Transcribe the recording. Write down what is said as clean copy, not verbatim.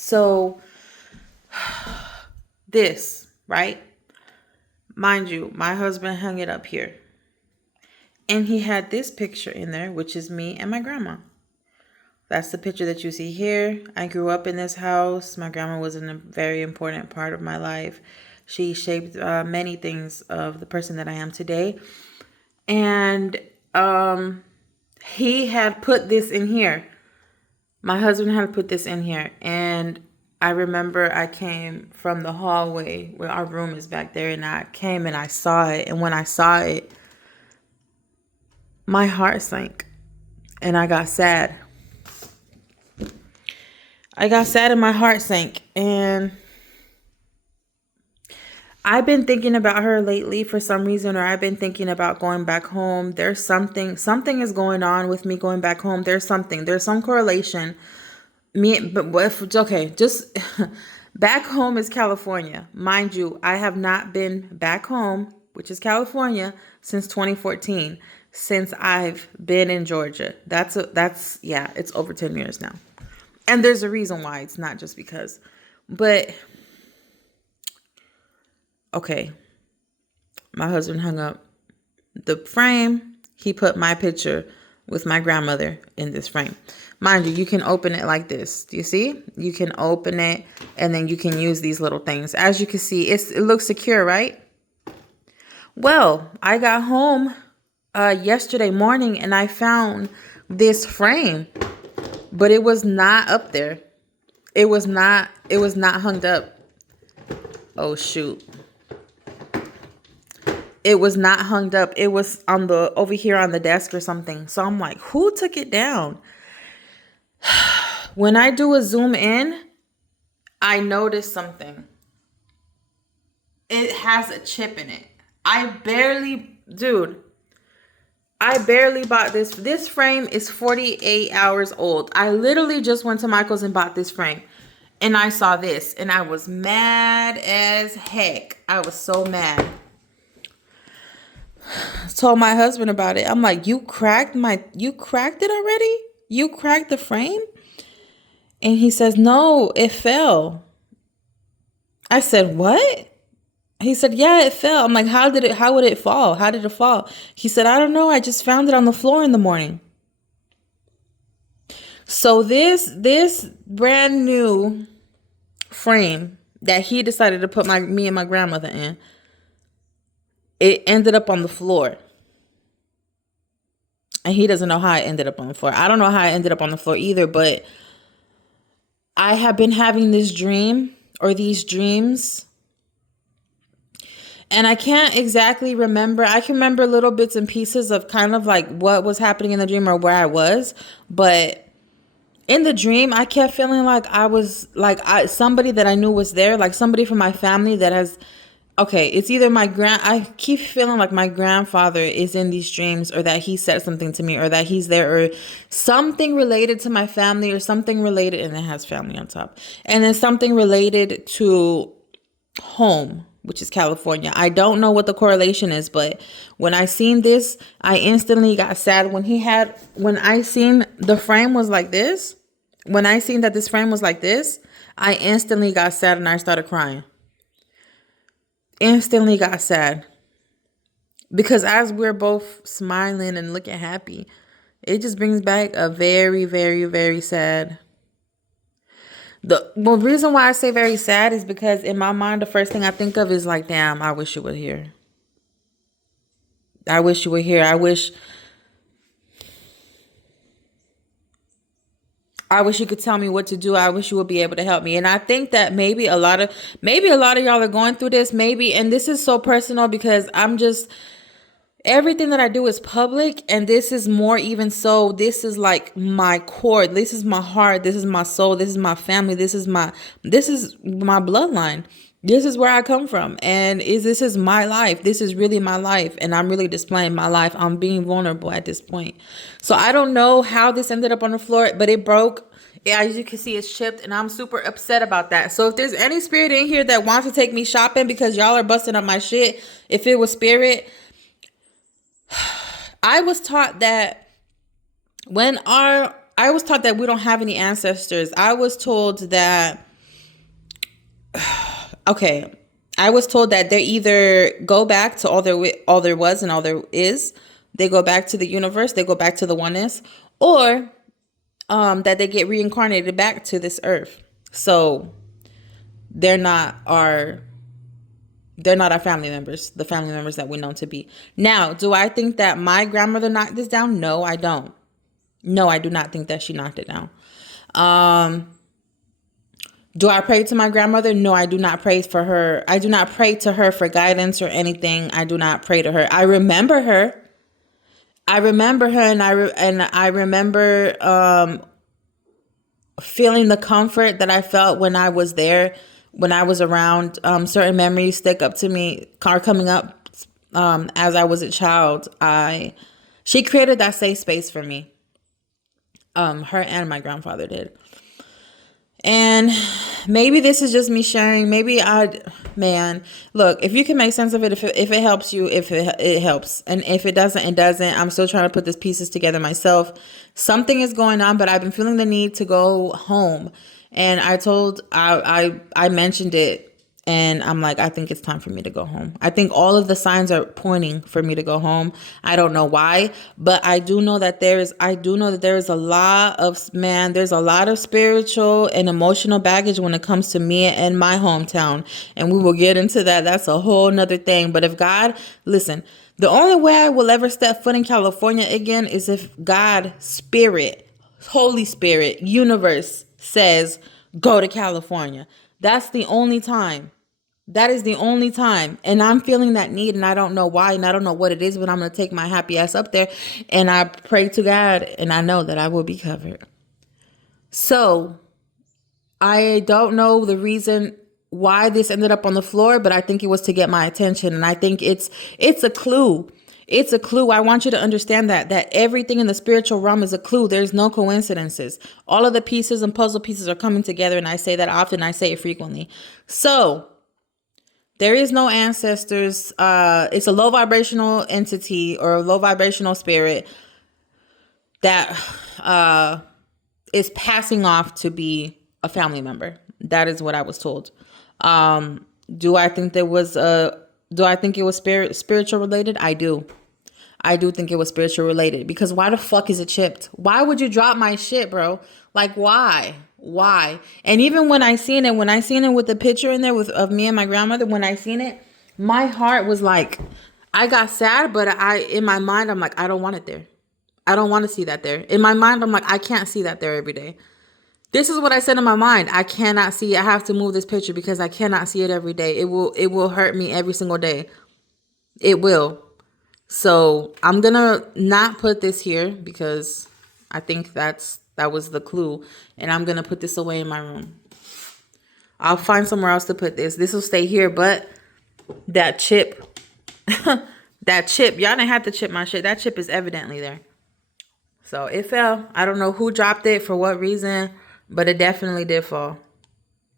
So this, right? Mind you, my husband hung it up here. And he had this picture in there, which is me and my grandma. That's the picture that you see here. I grew up in this house. My grandma was a very important part of my life. She shaped many things of the person that I am today. And he had put this in here. My husband had put this in here. And I remember I came from the hallway where our room is back there. And I came and I saw it. And when I saw it, my heart sank. And I got sad. And my heart sank. And I've been thinking about her lately for some reason, or I've been thinking about going back home. There's something is going on with me going back home. There's some correlation. But if it's okay, just back home is California. Mind you, I have not been back home, which is California, since 2014, since I've been in Georgia. It's over 10 years now. And there's a reason why. It's not just because. But okay, my husband hung up the frame. He put my picture with my grandmother in this frame. Mind you, you can open it like this. Do you see? You can open it and then you can use these little things. As you can see, it looks secure, right? Well, I got home yesterday morning and I found this frame, but it was not up there. It was not hung up. Oh shoot. It was not hung up. It was over here on the desk or something. So I'm like, who took it down? When I do a zoom in, I notice something. It has a chip in it. I barely bought this. This frame is 48 hours old. I literally just went to Michael's and bought this frame. And I saw this and I was mad as heck. I was so mad. Told my husband about it. I'm like, you cracked it already? You cracked the frame? And he says, no, it fell. I said, what? He said, yeah, it fell. I'm like, how would it fall? How did it fall? He said, I don't know. I just found it on the floor in the morning. So this brand new frame that he decided to put me and my grandmother in, it ended up on the floor. And he doesn't know how it ended up on the floor. I don't know how it ended up on the floor either, but I have been having this dream or these dreams. And I can't exactly remember. I can remember little bits and pieces of kind of like what was happening in the dream or where I was. But in the dream, I kept feeling like I was like somebody that I knew was there, like somebody from my family that has. Okay, it's either I keep feeling like my grandfather is in these dreams, or that he said something to me, or that he's there, or something related to my family, or something related, and it has family on top. And then something related to home, which is California. I don't know what the correlation is, but when I seen this, I instantly got sad. When I seen the frame was like this, when I seen that this frame was like this, I instantly got sad and I started crying. Instantly got sad. Because as we're both smiling and looking happy, it just brings back a very, very, very sad. The reason why I say very sad is because in my mind, the first thing I think of is like, damn, I wish you were here. I wish you were here. I wish you could tell me what to do. I wish you would be able to help me. And I think that maybe a lot of y'all are going through this. Maybe, and this is so personal because everything that I do is public, and this is more even so. This is like my core. This is my heart. This is my soul. This is my family. This is my bloodline. This is where I come from. And this is my life. This is really my life. And I'm really displaying my life. I'm being vulnerable at this point. So I don't know how this ended up on the floor, but it broke. As you can see, it's chipped, and I'm super upset about that. So if there's any spirit in here that wants to take me shopping because y'all are busting up my shit, if it was spirit, I was taught that we don't have any ancestors. I was told that okay, I was told that they either go back to all there was and all there is, they go back to the universe, they go back to the oneness, or that they get reincarnated back to this earth. So they're not our family members, the family members that we know to be. Now, do I think that my grandmother knocked this down? No, I don't. No, I do not think that she knocked it down. Do I pray to my grandmother? No, I do not pray for her. I do not pray to her for guidance or anything. I do not pray to her. I remember her. And I remember feeling the comfort that I felt when I was there, when I was around. Certain memories stick up to me, are coming up as I was a child. She created that safe space for me. Her and my grandfather did. And maybe this is just me sharing. Man, look, if you can make sense of it, if it helps you, if it helps. And if it doesn't, it doesn't. I'm still trying to put these pieces together myself. Something is going on, but I've been feeling the need to go home. And I mentioned it. And I'm like, I think it's time for me to go home. I think all of the signs are pointing for me to go home. I don't know why, but I do know that there is a lot of spiritual and emotional baggage when it comes to me and my hometown. And we will get into that. That's a whole nother thing. But listen, the only way I will ever step foot in California again is if God, Spirit, Holy Spirit, universe says, go to California. That's the only time. That is the only time. And I'm feeling that need, and I don't know why, and I don't know what it is, but I'm going to take my happy ass up there, and I pray to God, and I know that I will be covered. So I don't know the reason why this ended up on the floor, but I think it was to get my attention. And I think it's a clue. It's a clue. I want you to understand that everything in the spiritual realm is a clue. There's no coincidences. All of the pieces and puzzle pieces are coming together. And I say that often. I say it frequently. So there is no ancestors. It's a low vibrational entity or a low vibrational spirit that is passing off to be a family member. That is what I was told. Do I think it was spiritual related? I do. I do think it was spiritual related, because why the fuck is it chipped? Why would you drop my shit, bro? Like, why? Why? And even when I seen it with the picture in there of me and my grandmother, when I seen it, my heart was like, I got sad, but in my mind, I'm like, I don't want it there. I don't want to see that there. In my mind, I'm like, I can't see that there every day. This is what I said in my mind. I cannot see. I have to move this picture because I cannot see it every day. It will hurt me every single day. It will. So I'm going to not put this here because I think that was the clue. And I'm going to put this away in my room. I'll find somewhere else to put this. This will stay here, but that chip, y'all didn't have to chip my shit. That chip is evidently there. So it fell. I don't know who dropped it for what reason, but it definitely did fall.